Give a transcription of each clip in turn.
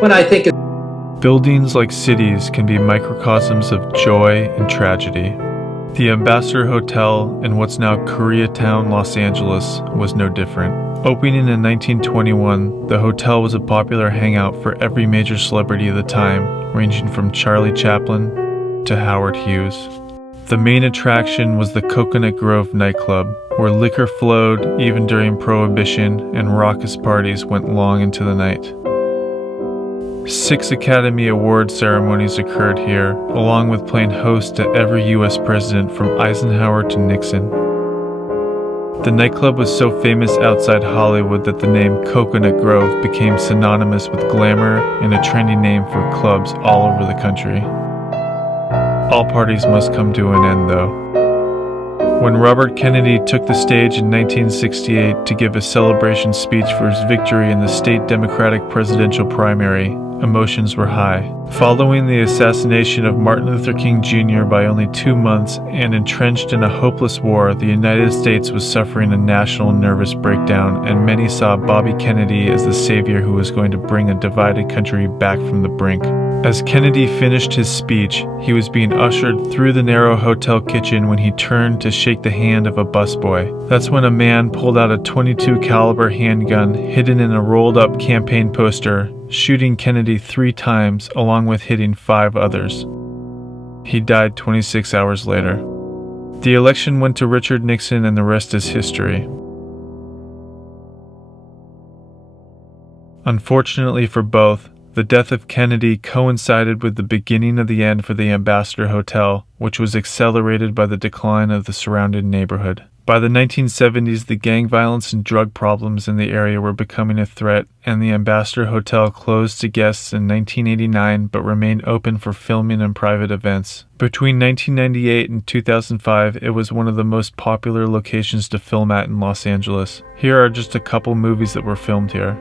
When I think Buildings like cities can be microcosms of joy and tragedy. The Ambassador Hotel in what's now Koreatown, Los Angeles, was no different. Opening in 1921, the hotel was a popular hangout for every major celebrity of the time, ranging from Charlie Chaplin to Howard Hughes. The main attraction was the Cocoanut Grove nightclub, where liquor flowed even during Prohibition and raucous parties went long into the night. 6 Academy Award ceremonies occurred here, along with playing host to every U.S. president from Eisenhower to Nixon. The nightclub was so famous outside Hollywood that the name Cocoanut Grove became synonymous with glamour and a trendy name for clubs all over the country. All parties must come to an end, though. When Robert Kennedy took the stage in 1968 to give a celebration speech for his victory in the state Democratic presidential primary, emotions were high. Following the assassination of Martin Luther King Jr. by only 2 months and entrenched in a hopeless war, the United States was suffering a national nervous breakdown, and many saw Bobby Kennedy as the savior who was going to bring a divided country back from the brink. As Kennedy finished his speech, he was being ushered through the narrow hotel kitchen when he turned to shake the hand of a busboy. That's when a man pulled out a .22 caliber handgun hidden in a rolled-up campaign poster, shooting Kennedy 3 times along with hitting 5 others. He died 26 hours later. The election went to Richard Nixon, and the rest is history. Unfortunately for both, the death of Kennedy coincided with the beginning of the end for the Ambassador Hotel, which was accelerated by the decline of the surrounding neighborhood. By the 1970s, the gang violence and drug problems in the area were becoming a threat, and the Ambassador Hotel closed to guests in 1989 but remained open for filming and private events. Between 1998 and 2005, it was one of the most popular locations to film at in Los Angeles. Here are just a couple movies that were filmed here.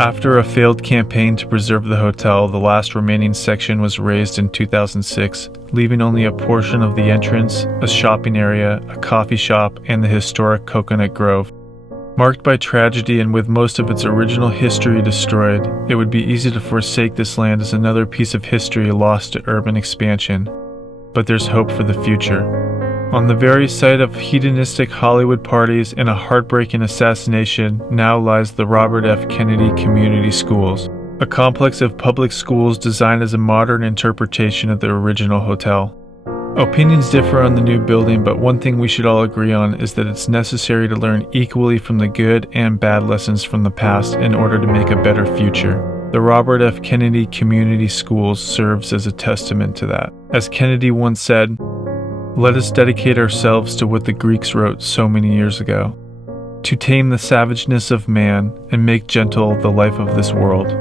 After a failed campaign to preserve the hotel, the last remaining section was razed in 2006, leaving only a portion of the entrance, a shopping area, a coffee shop, and the historic Coconut Grove. Marked by tragedy and with most of its original history destroyed, it would be easy to forsake this land as another piece of history lost to urban expansion. But there's hope for the future. On the very site of hedonistic Hollywood parties and a heartbreaking assassination now lies the Robert F. Kennedy Community Schools, a complex of public schools designed as a modern interpretation of the original hotel. Opinions differ on the new building, but one thing we should all agree on is that it's necessary to learn equally from the good and bad lessons from the past in order to make a better future. The Robert F. Kennedy Community Schools serves as a testament to that. As Kennedy once said, "Let us dedicate ourselves to what the Greeks wrote so many years ago, to tame the savageness of man and make gentle the life of this world."